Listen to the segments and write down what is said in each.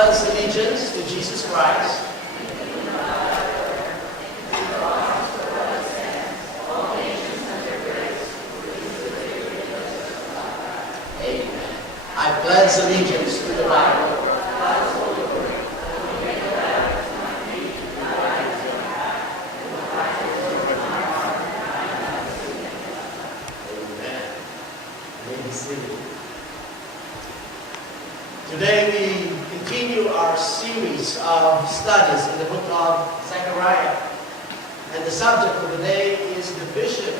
pledge allegiance to Jesus Christ. Amen. I pledge allegiance to the Bible. Amen. May be seated. Today we continue our series of studies in the book of Zechariah. And the subject for today is the vision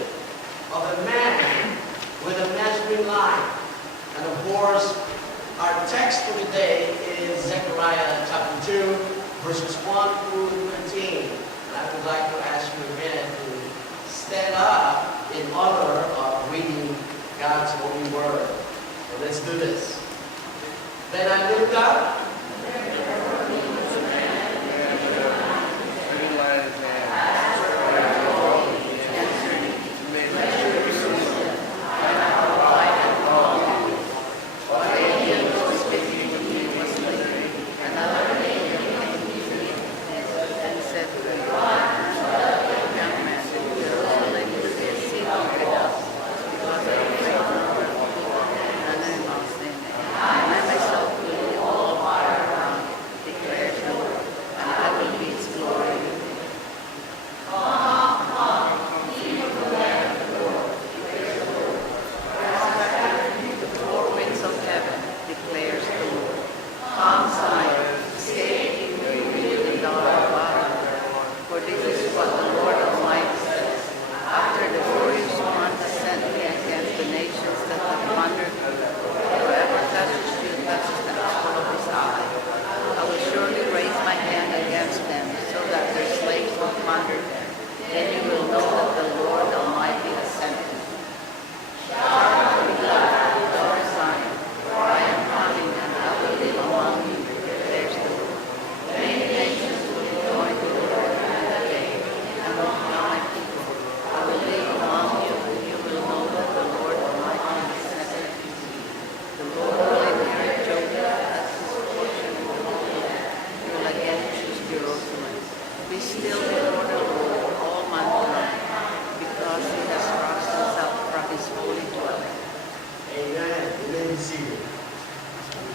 of a man with a measuring line. And of course, our text for today is Zechariah chapter 2, verses 1 through 13. And I would like to ask you again to stand up in honor of reading God's holy word. So let's do this. Then I looked up.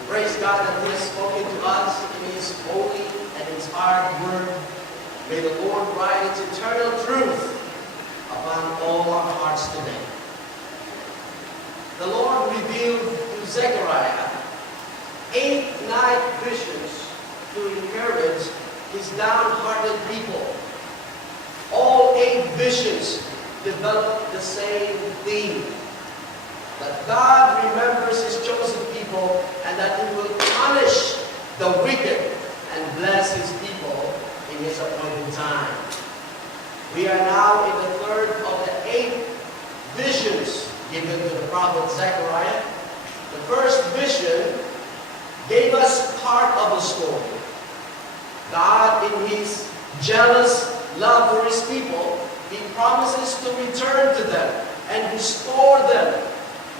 Praise God that He has spoken to us in His holy and inspired word. May the Lord write its eternal truth upon all our hearts today. The Lord revealed to Zechariah 8 night visions to encourage His downhearted people. All 8 visions develop the same theme: that God remembers His chosen people and that He will punish the wicked and bless His people in His appointed time. We are now in the third of the 8 visions given to the prophet Zechariah. The first vision gave us part of the story. God, in His jealous love for His people, He promises to return to them and restore them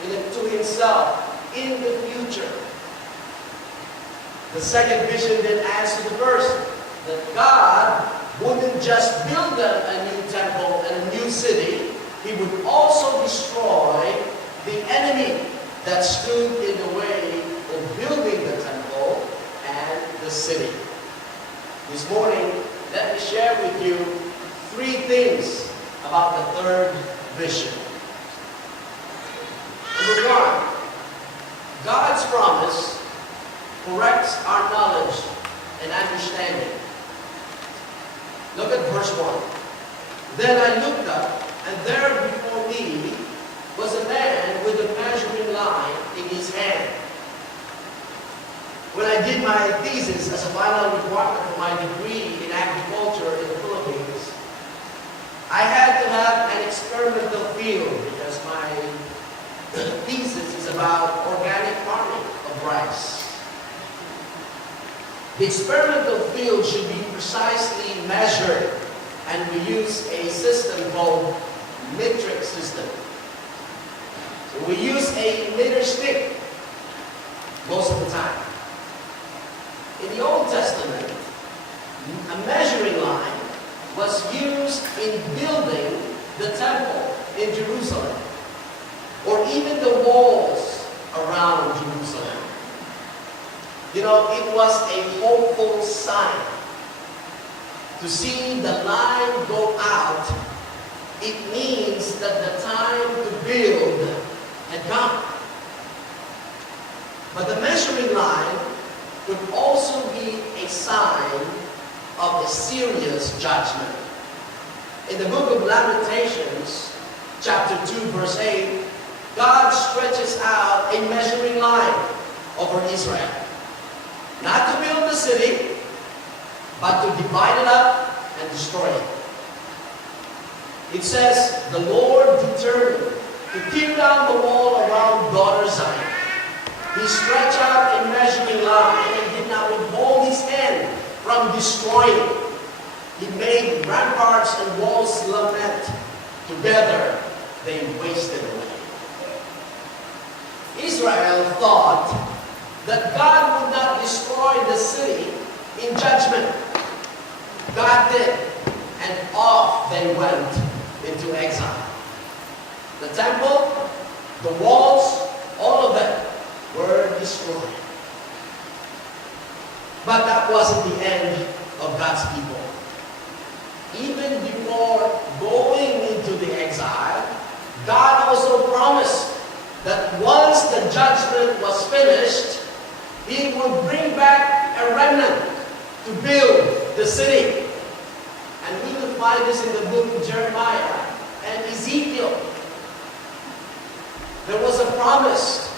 to Himself in the future. The second vision then adds to the first, that God wouldn't just build them a new temple and a new city, He would also destroy the enemy that stood in the way of building the temple and the city. This morning, let me share with you 3 things about the third vision. Number 1, God's promise corrects our knowledge and understanding. Look at verse 1. Then I looked up, and there before me was a man with a measuring line in his hand. When I did my thesis as a final requirement for my degree in agriculture in the Philippines, I had to have an experimental field because my thesis is about organic farming of rice. The experimental field should be precisely measured, and we use a system called metric system. So we use a meter stick most of the time. In the Old Testament, a measuring line was used in building the temple in Jerusalem, or even the walls around Jerusalem. You know, it was a hopeful sign. To see the line go out, it means that the time to build had come. But the measuring line could also be a sign of a serious judgment. In the book of Lamentations, chapter 2, verse 8, God stretches out a measuring line over Israel. Not to build the city, but to divide it up and destroy it. It says, the Lord determined to tear down the wall around daughter Zion. He stretched out a measuring line and did not withhold his hand from destroying. He made ramparts and walls lament. Together they wasted away. Israel thought that God would not destroy the city in judgment. God did, and off they went into exile. The temple, the walls, all of them were destroyed. But that wasn't the end of God's people. Even before going into the exile, God also promised that once the judgment was finished, He would bring back a remnant to build the city. And we will find this in the book of Jeremiah and Ezekiel. There was a promise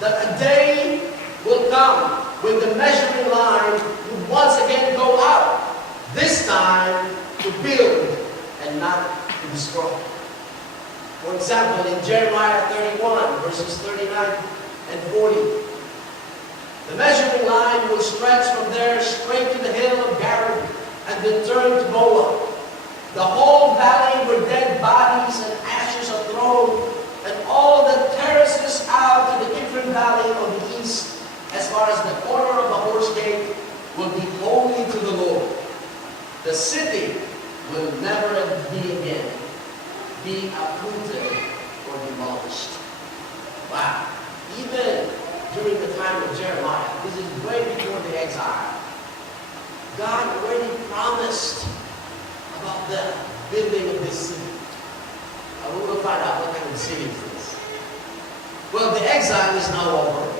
that a day will come when the measuring line would once again go out, this time to build and not to destroy. For example, in Jeremiah 31, verses 39 and 40, the measuring line will stretch from there straight to the hill of Gareb and then turn to Moab. The whole valley where dead bodies and ashes are thrown, and all the terraces out to the Kidron Valley on the east, as far as the corner of the horse gate, will be holy to the Lord. The city will never again be uprooted or demolished. Wow. Even during the time of Jeremiah, this is way before the exile, God already promised about the building of this city. And we will find out what kind of city it is. Well, the exile is now over.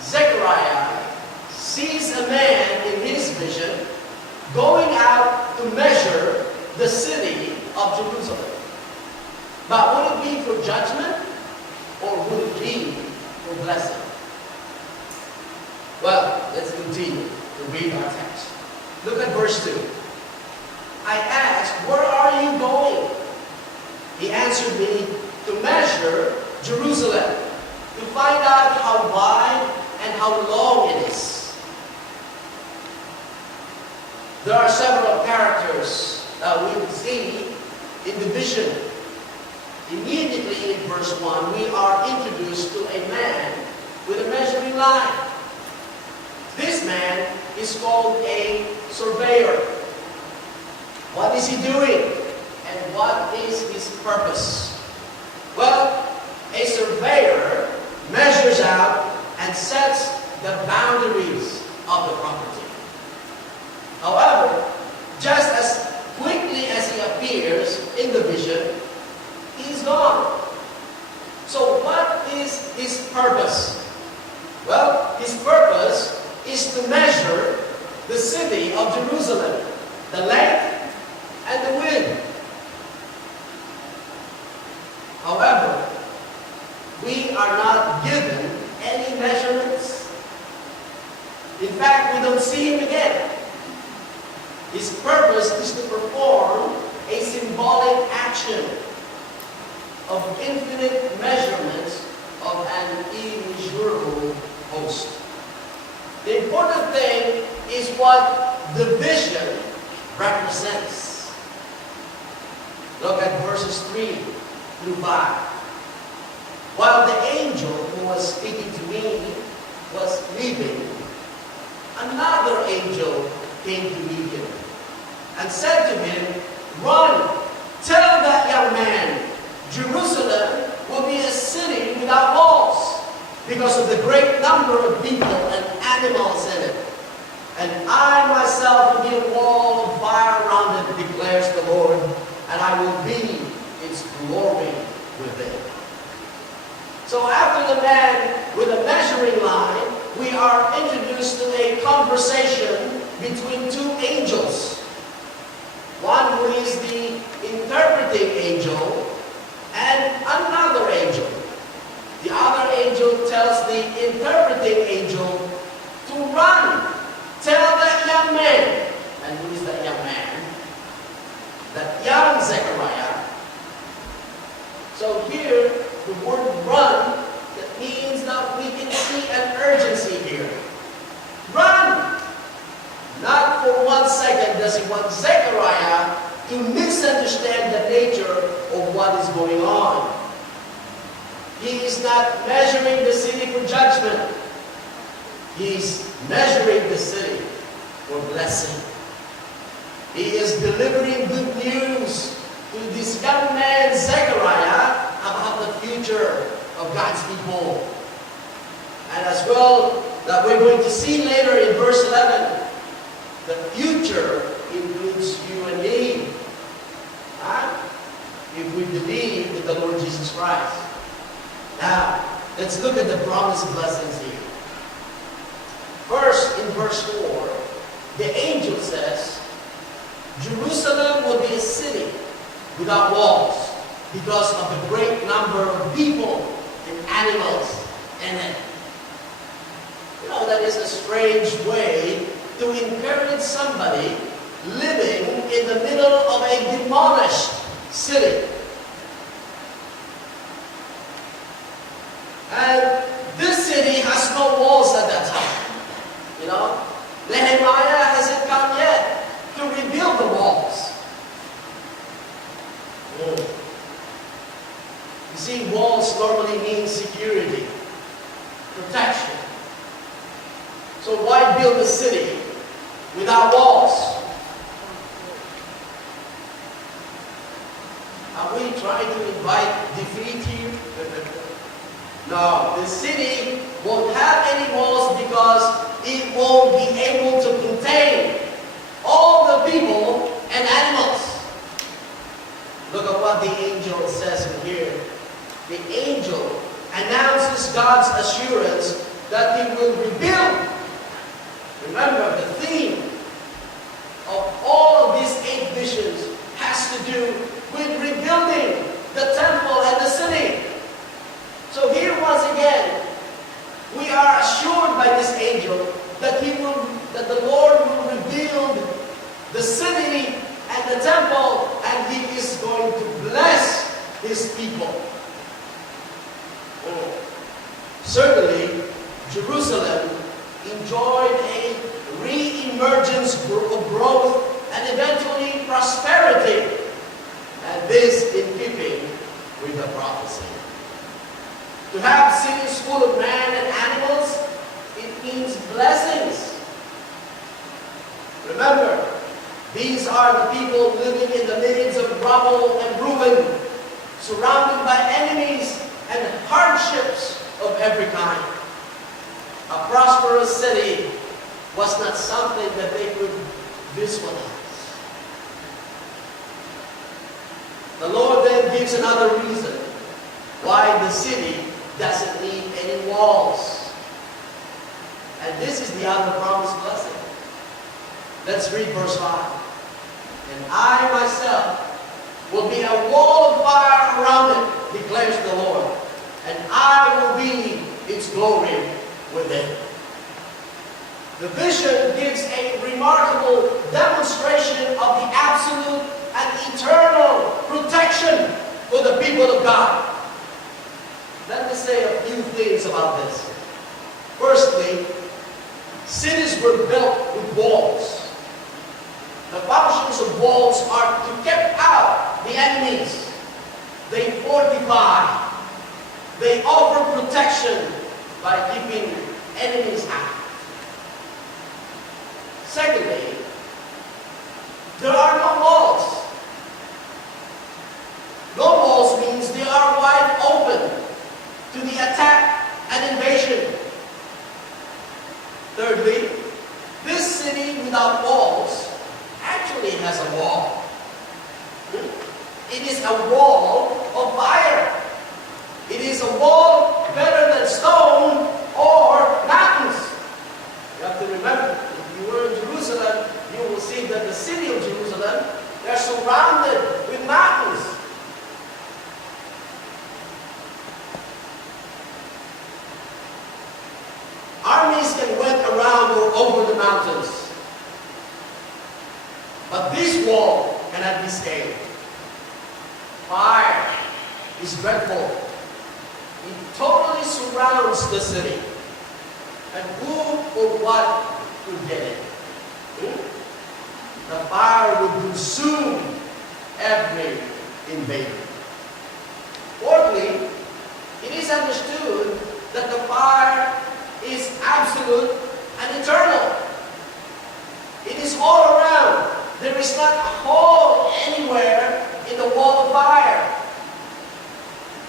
Zechariah sees a man in his vision going out to measure the city of Jerusalem. But would it be for judgment or would it be for blessing? Well, let's continue to read our text. Look at verse 2. I asked, where are you going? He answered me, to measure Jerusalem, to find out how wide and how long it is. There are several characters that we will see in the vision. Immediately in verse 1, we are introduced to a man with a measuring line. This man is called a surveyor. What is he doing? And what is his purpose? Well, a surveyor measures out and sets the boundaries of the property. However, just as quickly as he appears in the vision, he's gone. So what is his purpose? Well, his purpose is to measure the city of Jerusalem, the length and the width. However, we are not given any measurements. In fact, we don't see him again. His purpose is to perform a symbolic action of infinite measurements of an immeasurable host. The important thing is what the vision represents. Look at verses 3 through 5. While the angel who was speaking to me was leaving, a another angel came to meet him and said to him, "Run, tell that young man, Jerusalem will be a city without walls because of the great number of people and animals in it. And I myself will be a wall of fire around it, declares the Lord, and I will be its glory within." So after the man with a measuring line, we are introduced to a conversation between two angels. One who is the interpreting angel and another angel. The other angel tells the interpreting angel to run. Tell that young man. And who is that young man? That young Zechariah. So here, the word run, that means that we can see an urgency here. Run! Not for 1 second does he want Zechariah to misunderstand the nature of what is going on. He is not measuring the city for judgment. He is measuring the city for blessing. He is delivering good news to this young man, Zechariah, about the future of God's people. And as well, that we're going to see later in verse 11, the future includes you and me. If we believe in the Lord Jesus Christ. Now, let's look at the promised blessings here. First, in verse 4, the angel says, Jerusalem will be a city without walls because of the great number of people and animals in it. You know, that is a strange way to encourage somebody living in the middle of a demolished city. And this city has no walls at that time. You know, Nehemiah hasn't come yet to rebuild the walls. You see, walls normally mean security, protection. So why build a city without walls? Are we trying to invite defeat here? No, the city won't have any walls because it won't be able to contain all the people and animals. Look at what the angel says in here. The angel announces God's assurance that he will rebuild. Remember, the theme of all of these 8 visions has to do with rebuilding the temple and the city. So here once again, we are assured by this angel that the Lord will rebuild the city and the temple, and he is going to bless his people. Certainly, Jerusalem enjoyed a re-emergence of growth and eventually prosperity, and this in keeping with the prophecy. To have cities full of man and animals, it means blessings. Remember, these are the people living in the midst of rubble and ruin, surrounded by enemies and hardships of every kind. A prosperous city was not something that they could visualize. The Lord then gives another reason why the city doesn't need any walls. And this is the other promised blessing. Let's read verse 5. And I myself will be a wall of fire around it, declares the Lord, and I will be its glory within. The vision gives a remarkable demonstration of the absolute and eternal protection for the people of God. Let me say a few things about this. Firstly, cities were built with walls. The functions of walls are to keep out the enemies. They fortify. They offer protection by keeping enemies out. Secondly, there are no walls. No walls means they are wide open to the attack and invasion. Thirdly, this city without walls actually has a wall. It is a wall of fire. It is a wall better than stone or mountains. You have to remember, if you were in Jerusalem, you will see that the city of Jerusalem, they are surrounded with mountains. Armies can went around or over the mountains. But this wall cannot be scaled. Fire is dreadful. It totally surrounds the city. And who or what could get it? The fire would consume every invader. Fourthly, it is understood that the fire is absolute and eternal. It is all around. There is not a hole anywhere in the wall of fire.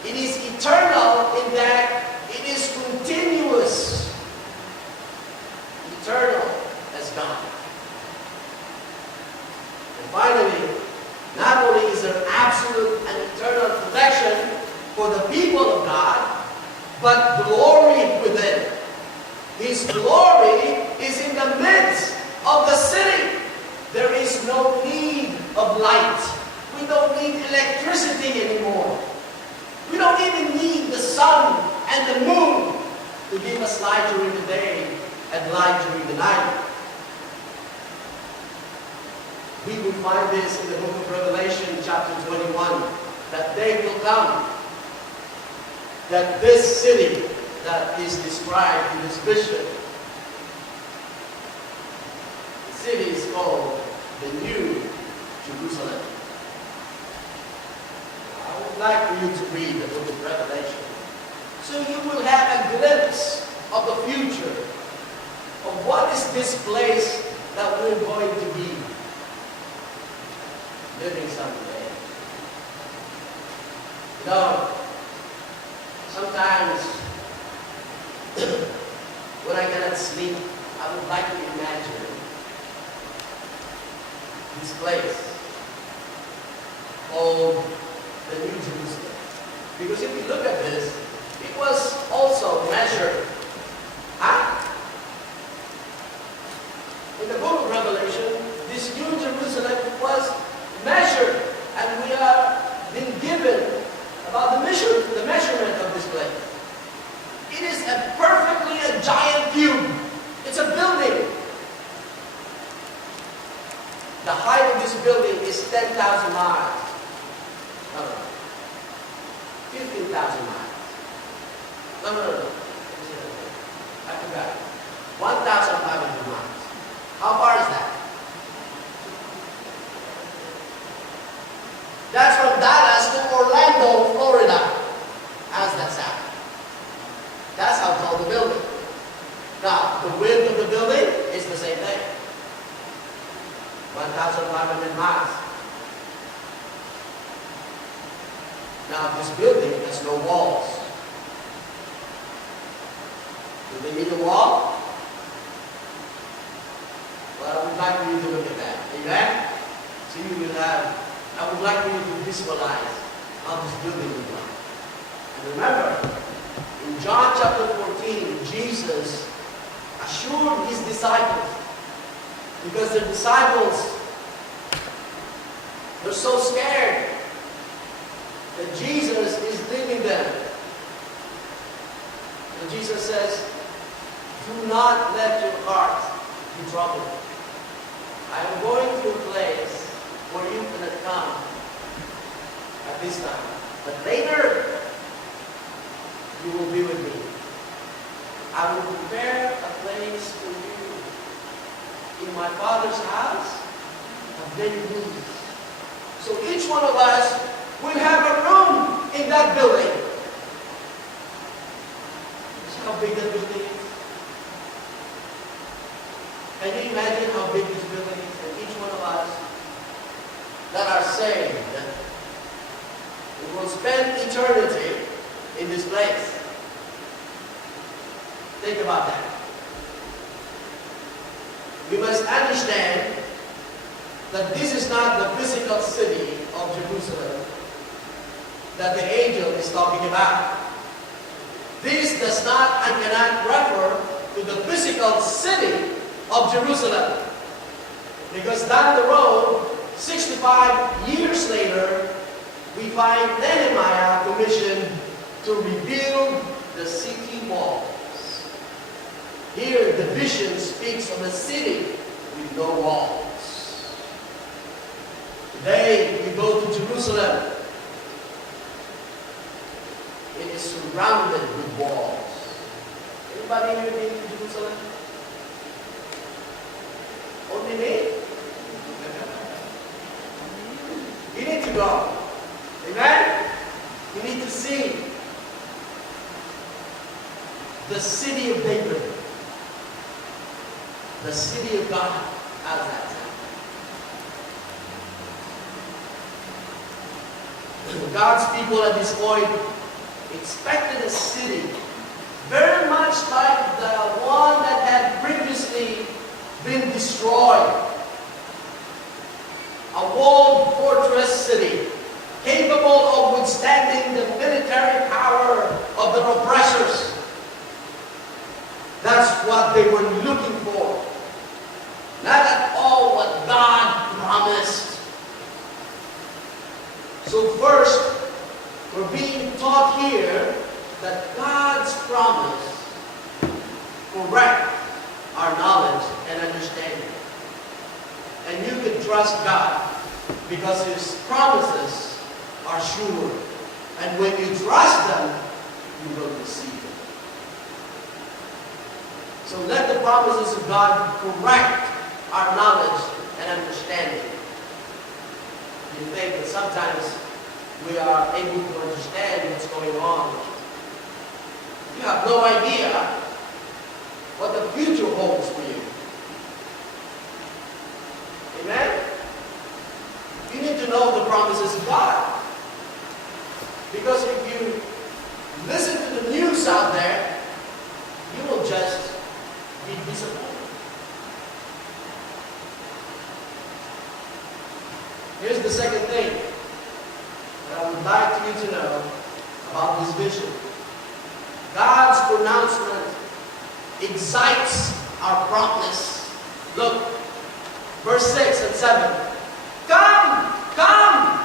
It is eternal in that it is continuous. Eternal as God. And finally, not only is there absolute and eternal protection for the people of God, but glory within. His glory is in the midst of the city. There is no need of light. We don't need electricity anymore. We don't even need the sun and the moon to give us light during the day and light during the night. We will find this in the book of Revelation, chapter 21, that day will come that this city that is described in this vision, the city is called the New Jerusalem. I would like for you to read the book of Revelation so you will have a glimpse of the future, of what is this place that we're going to be living someday. You know, sometimes when I cannot sleep, I would like to imagine this place called the New Jerusalem. Because if you look at this, it was also measured. In the book of Revelation, this New Jerusalem was measured, and we are being given about the measurement of this place. It is a giant cube. It's a building. The height of this building is 10,000 miles. No. 15,000 miles. No. I forgot. 1,500 miles. How far is that? That's from Dallas to Orlando, Florida. How's that sound? That's how tall the building. Now, the width of the building is the same thing. 1,500 miles. Now, this building has no walls. Do they need a wall? Well, I would like for you to look at that. Amen? So you will have, I would like for you to visualize how this building will look. And remember, in John chapter 14, Jesus assured his disciples, because the disciples, they're so scared that Jesus is leaving them. And Jesus says, do not let your heart be troubled. I am going to a place where you cannot come at this time. But later, you will be with me. I will prepare a place for you. In my Father's house, are many rooms. So each one of us will have a room in that building. See how big that building is? Can you imagine how big this building is? And each one of us that are saved, we will spend eternity in this place. Think about that. We must understand that this is not the physical city of Jerusalem that the angel is talking about. This does not and cannot refer to the physical city of Jerusalem. Because down the road, 65 years later, we find Nehemiah commissioned to rebuild the city walls. Here, the vision speaks of a city with no walls. Today, we go to Jerusalem. It is surrounded with walls. Anybody here been to Jerusalem? Only me? You need to go. Amen? You need to see the city of David. The city of God. How's that sound? God's people at this point expected a city very much like the one that had previously been destroyed. A walled fortress city, capable of withstanding the military power of the oppressors. That's what they were looking for. Not at all what God promised. So first, we're being taught here that God's promise correct our knowledge and understanding. And you can trust God because His promises are sure. And when you trust them, you will receive them. So let the promises of God correct our knowledge and understanding. You think that sometimes we are able to understand what's going on. You have no idea what the future holds for you. Amen? You need to know the promises of God. Because if you listen to the news out there, you will just be disappointed. Here's the second thing that I would like you to know about this vision. God's pronouncement excites our promptness. Look, verse 6 and 7. Come, come,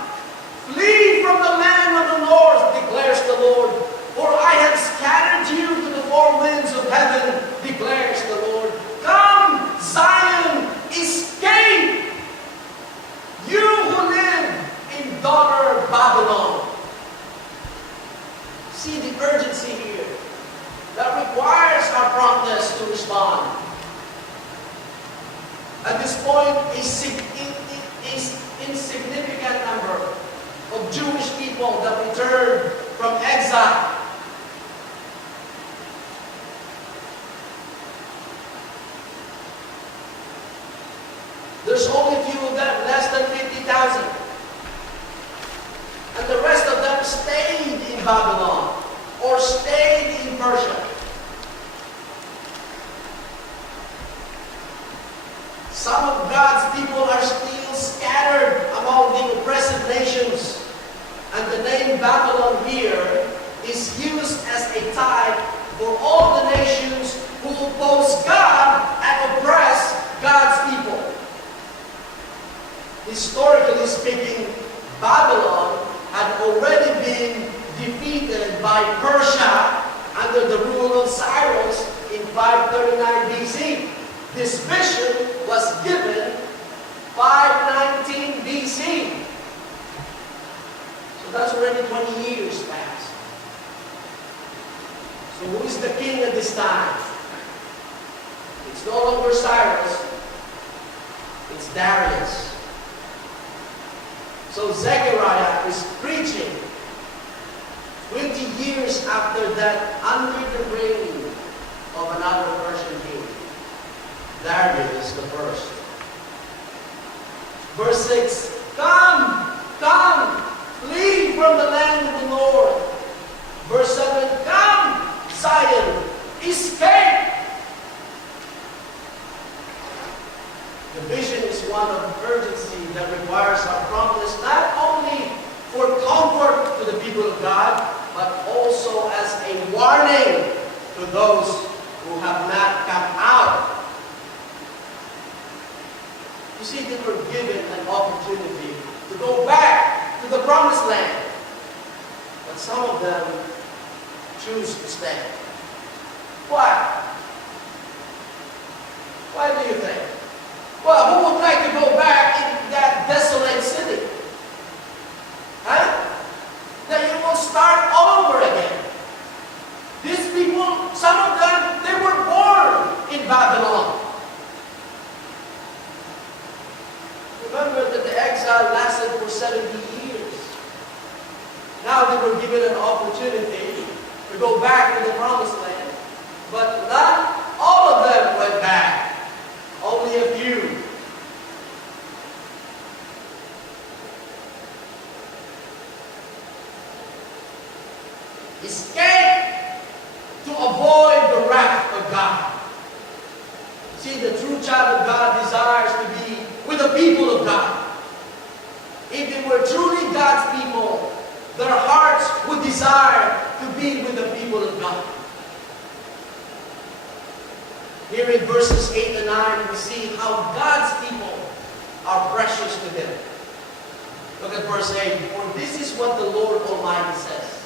flee from the land of the north, declares the Lord. For I have scattered you to the four winds of heaven, declares the Lord. Come, Zion, escape, you who live in daughter Babylon. See the urgency here that requires our promptness to respond. At this point, a insignificant number of Jewish people that returned from exile. There's only a few of them, less than 50,000. And the rest of them stayed in Babylon or stayed in Persia. Some of God's people are still scattered among the oppressive nations. And the name Babylon here is used as a type for all the nations who oppose God and oppress God's people. Historically speaking, Babylon had already been defeated by Persia under the rule of Cyrus in 539 BC. This vision was given 519 BC. So that's already 20 years past. So who is the king at this time? It's no longer Cyrus. It's Darius. So Zechariah is preaching 20 years after that under the reign of another Persian king. Darius the first. Verse 6, come, come, flee from the land of the Lord. Verse 7, come, Zion, escape. The vision is one of urgency that requires our promptness, not only for comfort to the people of God, but also as a warning to those who have not come out. You see, they were given an opportunity to go back to the promised land. But some of them choose to stay. Why? Why do you think? Well, who would like to go back in that desolate city? Huh? That you will start all over again. These people, some of them, they were born in Babylon. Remember that the exile lasted for 70 years. Now they were given an opportunity to go back to the promised land. But not all of them went back. Only a few. Escape to avoid the wrath of God. See, the true child of God desires to be with the people of God. If they were truly God's people, their hearts would desire to be with the people of God. Here in verses 8 and 9, we see how God's people are precious to Him. Look at verse 8. For this is what the Lord Almighty says.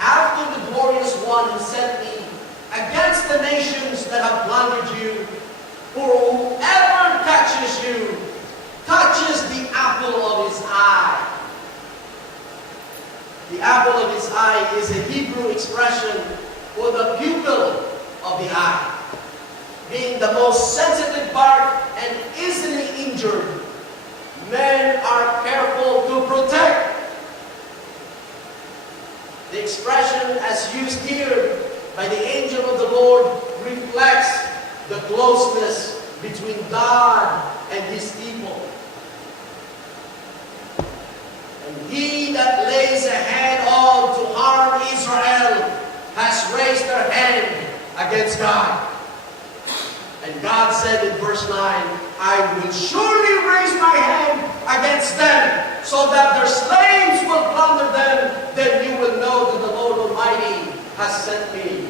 After the glorious one who sent me against the nations that have plundered you, for whoever touches you, touches the apple of his eye. The apple of his eye is a Hebrew expression for the pupil of the eye, being the most sensitive part and easily injured. Men are careful to protect. The expression as used here by the angel of the Lord reflects the closeness between God and His people. And he that lays a hand on to harm Israel has raised their hand against God. And God said in verse 9, I will surely raise my hand against them, so that their slaves will plunder them. Then you will know that the Lord Almighty has sent me.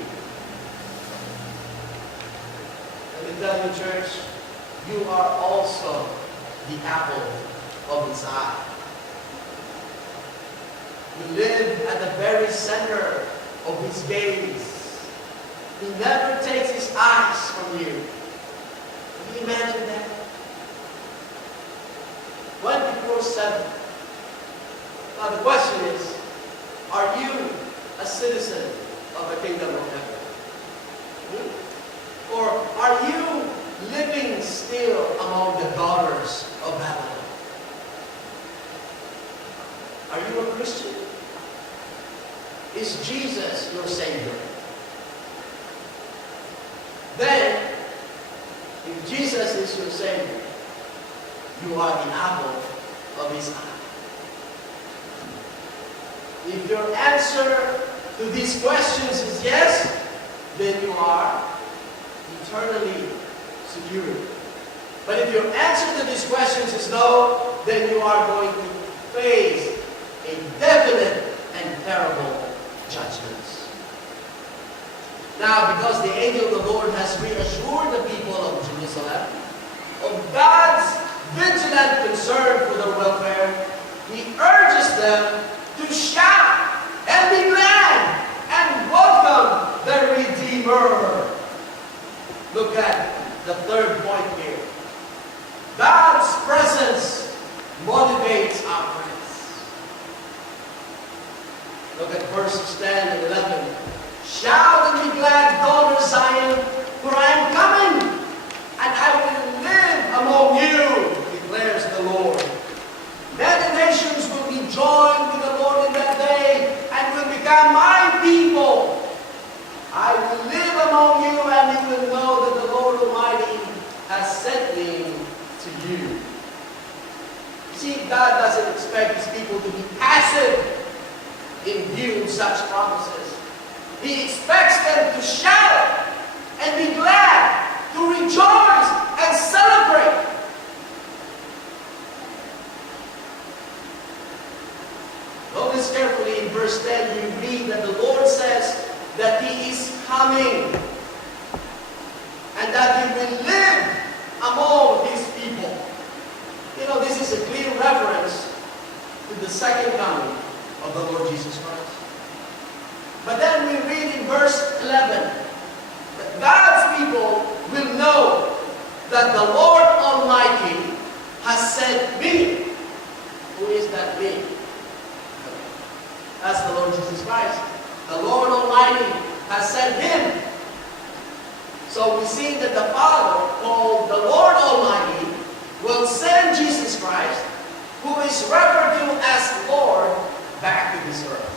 Let me tell you, church, you are also the apple of His eye. You live at the very center of His gaze. He never takes His eyes from you. Can you imagine that? 24/7. Now the question is, are you a citizen of the kingdom of heaven? Or are you living still among the daughters of Babylon? Are you a Christian? Is Jesus your Savior? Then, if Jesus is your Savior, you are the apple of His eye. If your answer to these questions is yes, then you are eternally secure. But if your answer to these questions is no, then you are going to face a definite and terrible judgment. Now, because the angel of the Lord has reassured the people of Jerusalem of God's vigilant concern for their welfare, He urges them to shout and be glad and welcome their Redeemer. Look at the third point here. God's presence motivates our friends. Look at verses 10 and 11. Shout and be glad, daughter Zion, for I am coming, and I will live among you, declares the Lord. Then the nations will be joined with the Lord in that day, and will become my people. I will live among you, and you will know that the Lord Almighty happening to you. You see, God doesn't expect His people to be passive in view of such promises. He expects them to shout and be glad, to rejoice and celebrate. Notice carefully in verse 10, you read that the Lord says that He is coming and that He will live among His people. You know, this is a clear reference to the second coming of the Lord Jesus Christ. But then we read in verse 11 that God's people will know that the Lord Almighty has sent me. Who is that me? That's the Lord Jesus Christ. The Lord Almighty has sent Him. So we see that the Father, called the Lord Almighty, will send Jesus Christ, who is referred to as Lord, back to this earth.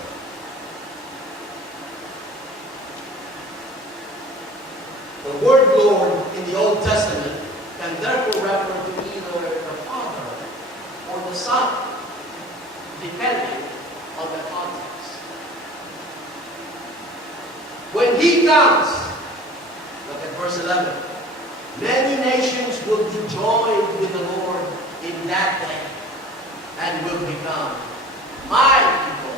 The word Lord in the Old Testament can therefore refer to either the Father or the Son, depending on the context. When He comes, look at verse 11, many nations will be joined with the Lord in that day and will become my people.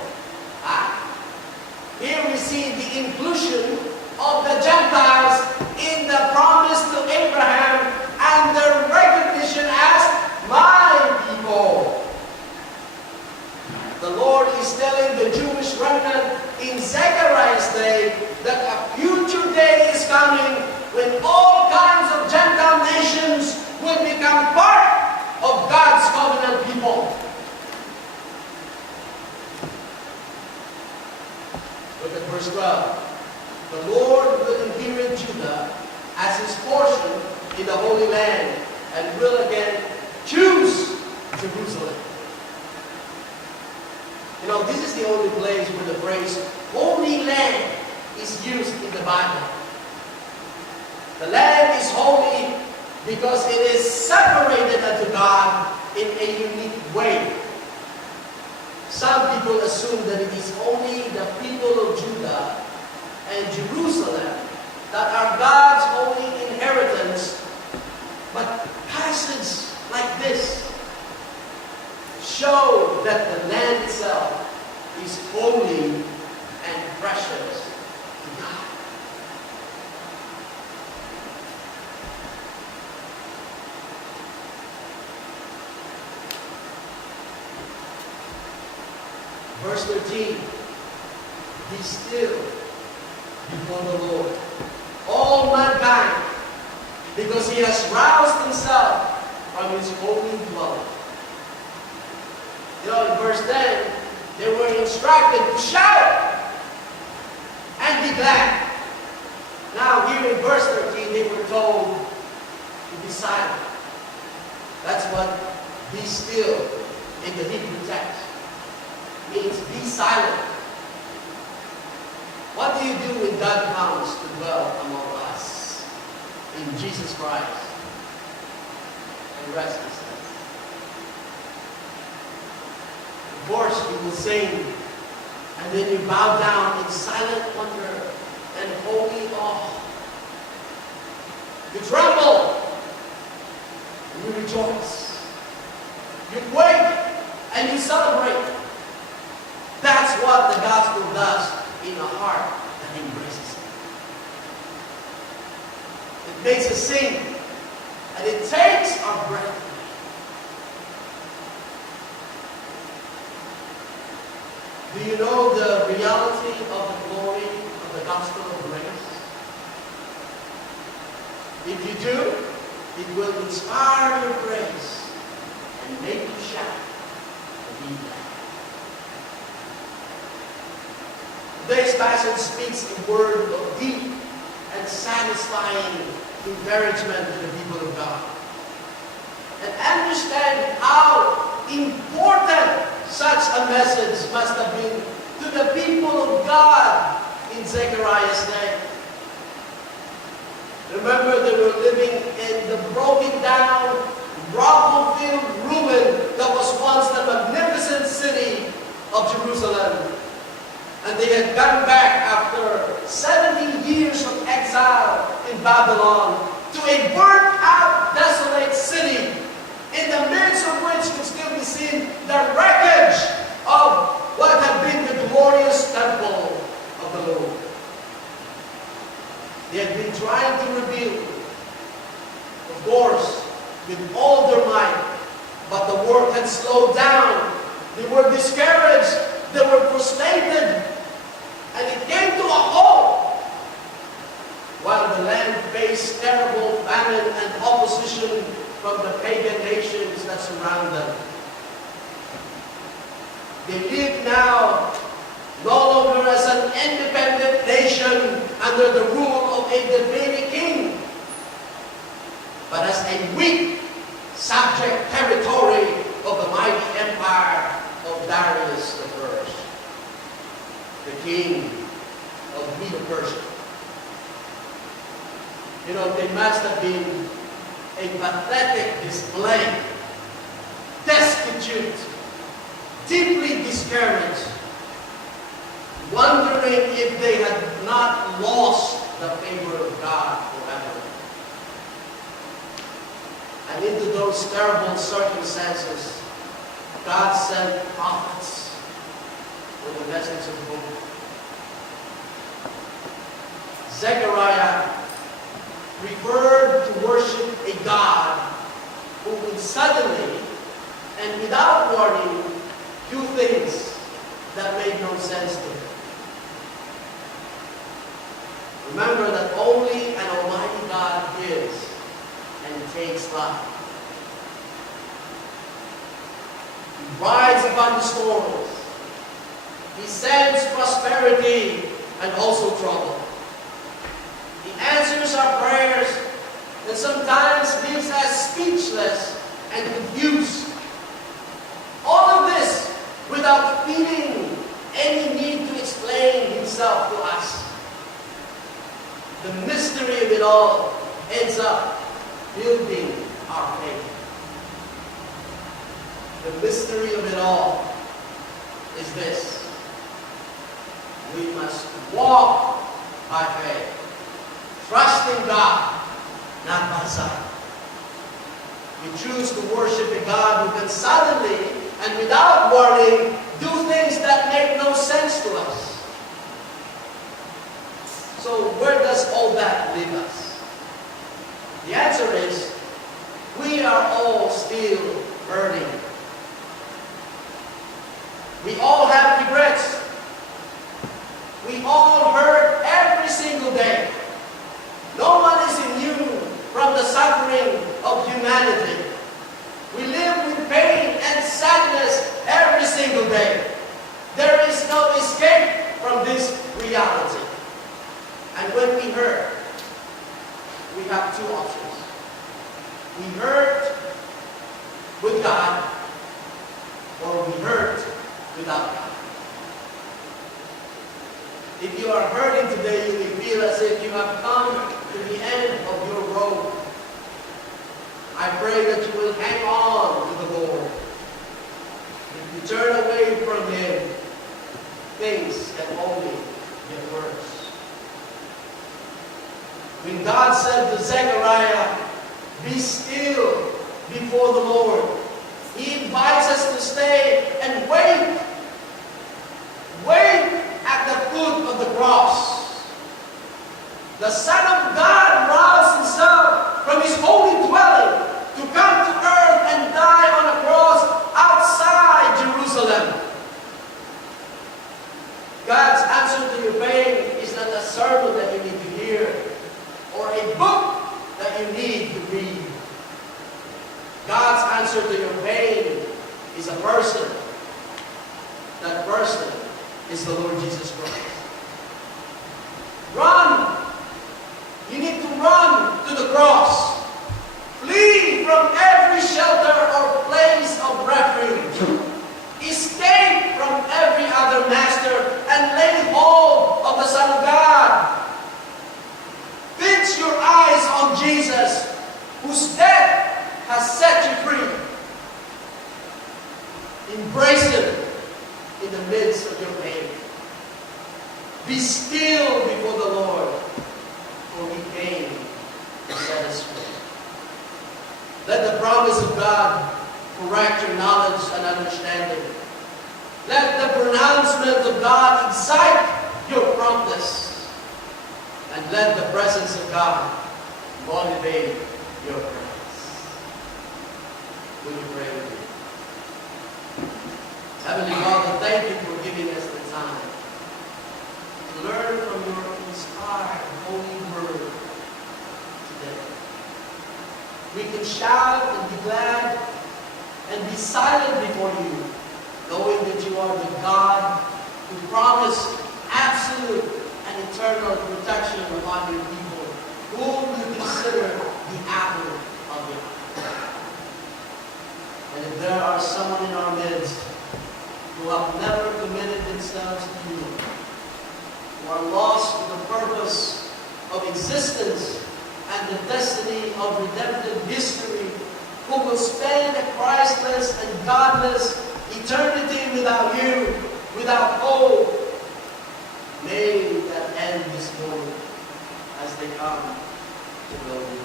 Here we see the inclusion of the Gentiles in the promise to Abraham and their recognition as my people. The Lord is telling the Jewish remnant in Zechariah's day that a future day is coming when all kinds of Gentile nations will become part of God's covenant people. Look at verse 12. The Lord will inherit Judah as His portion in the Holy Land and will again choose Jerusalem. You know, this is the only place where the phrase Holy Land is used in the Bible. The land is holy because it is separated unto God in a unique way. Some people assume that it is only the people of Judah and Jerusalem that are God's holy inheritance. But passages like this show that the land itself is holy and precious to God. Verse 13, be still before the Lord, all mankind, because He has roused Himself from His holy dwelling. You know, in verse 10, they were instructed to shout and be glad. Now, here in verse 13, they were told to be silent. That's what be still in the Hebrew text means. Be silent. What do you do when God comes to dwell among us in Jesus Christ and rest His life? Of course, you will sing, and then you bow down in silent wonder and holy awe. You tremble, and you rejoice. You quake, and you celebrate. That's what the gospel does in a heart that embraces it. It makes us sing, and it takes our breath away. Do you know the reality of the glory of the gospel of grace? If you do, it will inspire your praise and make you shout and be glad. Today's passage speaks a word of deep and satisfying encouragement to the people of God. And understand how important such a message must have been to the people of God in Zechariah's day. Remember, they were living in the broken down of Jerusalem. And they had come back after 70 years of exile in Babylon to a burnt-out, desolate city, in the midst of which could still be seen the wreckage of what had been the glorious temple of the Lord. They had been trying to rebuild, of course, with all their might, but the work had slowed down. They were discouraged. They were frustrated. And it came to a halt while the land faced terrible famine and opposition from the pagan nations that surround them. They live now no longer as an independent nation under the rule of a divine king, but as a weak, subject territory of the mighty empire of Darius the First, the king of Medo-Persia. You know, they must have been a pathetic display, destitute, deeply discouraged, wondering if they had not lost the favor of God forever. And into those terrible circumstances, God sent prophets with a message of hope. Zechariah preferred to worship a God who would suddenly and without warning do things that made no sense to him. Remember that only an almighty God gives and takes life. He rides upon the storms. He sends prosperity and also trouble. He answers our prayers and sometimes leaves us speechless and confused. All of this without feeling any need to explain himself to us. The mystery of it all ends up building our faith. The mystery of it all is this: we must walk by faith, trusting God, not by sight. We choose to worship a God who can suddenly and without warning do things that make no sense to us. So where does all that leave us? The answer is, we are all still hurting. We all have regrets. We all hurt every single day. No one is immune from the suffering of humanity. We live with pain and sadness every single day. There is no escape from this reality. And when we hurt, we have two options. We hurt with God, or we hurt without God. If you are hurting today, you may feel as if you have come to the end of your road. I pray that you will hang on to the Lord. If you turn away from Him, things can only get worse. When God said to Zechariah, "Be still before the Lord," He invites us to stay and wait. Wait at the foot of the cross. The Son of God roused Himself from His holy dwelling to come to earth and die on a cross outside Jerusalem. God's answer to your pain is not a sermon that you need to hear or a book that you need to read. God's answer to your pain is a person. That person is the Lord Jesus Christ. Run! You need to run to the cross. Flee from every shelter or place of refuge. Escape from every other master and lay hold of the Son of God. Fix your eyes on Jesus, whose death has set you free. Embrace Him in the midst of your pain. Be still before the Lord, for He came to set us free. Let the promise of God correct your knowledge and understanding. Let the pronouncement of God excite your promptness. And let the presence of God motivate your praise. Will you pray with me? Heavenly Father, thank you for giving us the time to learn from your inspired holy word today. We can shout and be glad and be silent before you, knowing that you are the God who promised absolute and eternal protection upon your people, whom you consider the apple of your eye. And if there are someone in our midst who have never committed themselves to you, who are lost to the purpose of existence and the destiny of redemptive history, who will spend a Christless and godless eternity without you, without hope, may that end this morning as they come to know you.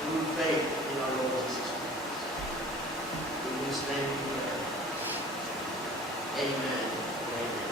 Through faith in our Lord Jesus Christ. In whose name we pray. Amen. Amen.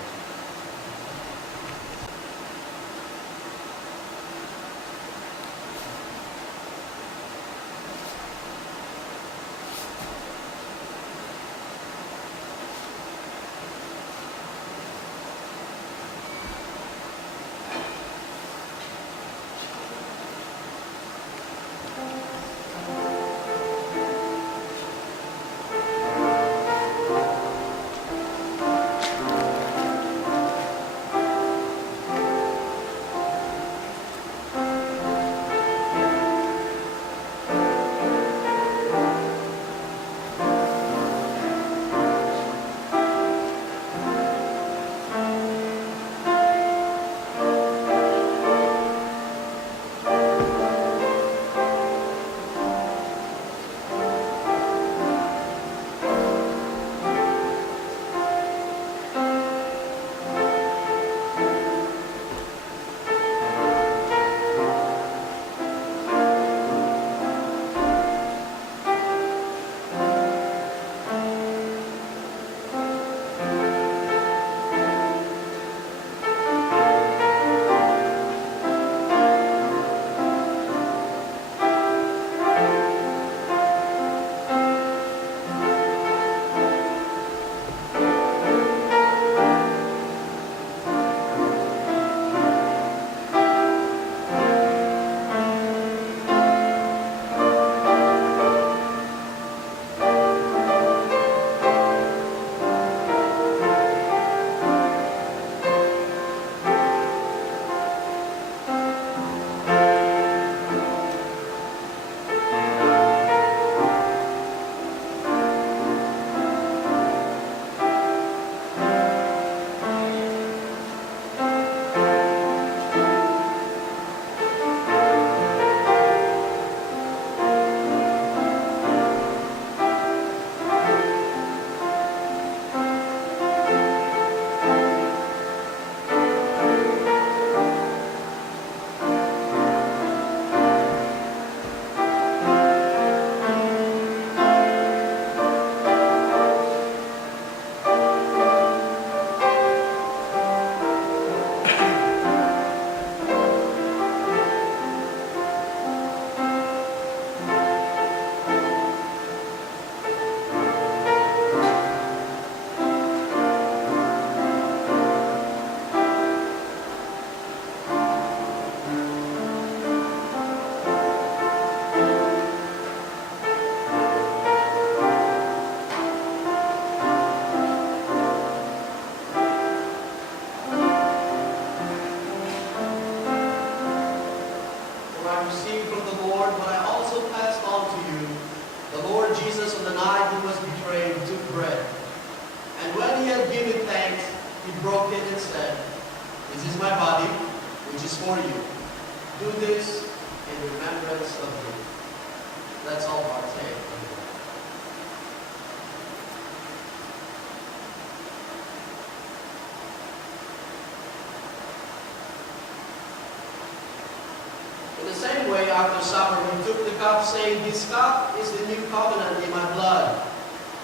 same way, after supper, he took the cup, saying, "This cup is the new covenant in my blood.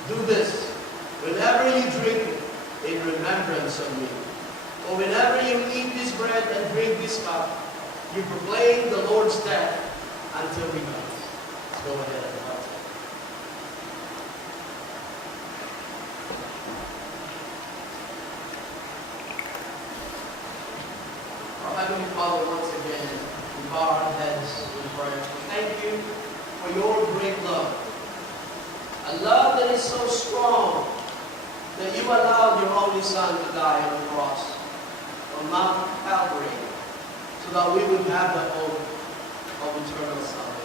Do this whenever you drink it in remembrance of me. For whenever you eat this bread and drink this cup, you proclaim the Lord's death until he comes." Let's go ahead and watch it. Our Heavenly Father, once again, we bow our heads in prayer. Thank you for your great love. A love that is so strong that you allowed your only Son to die on the cross on Mount Calvary so that we would have the hope of eternal salvation.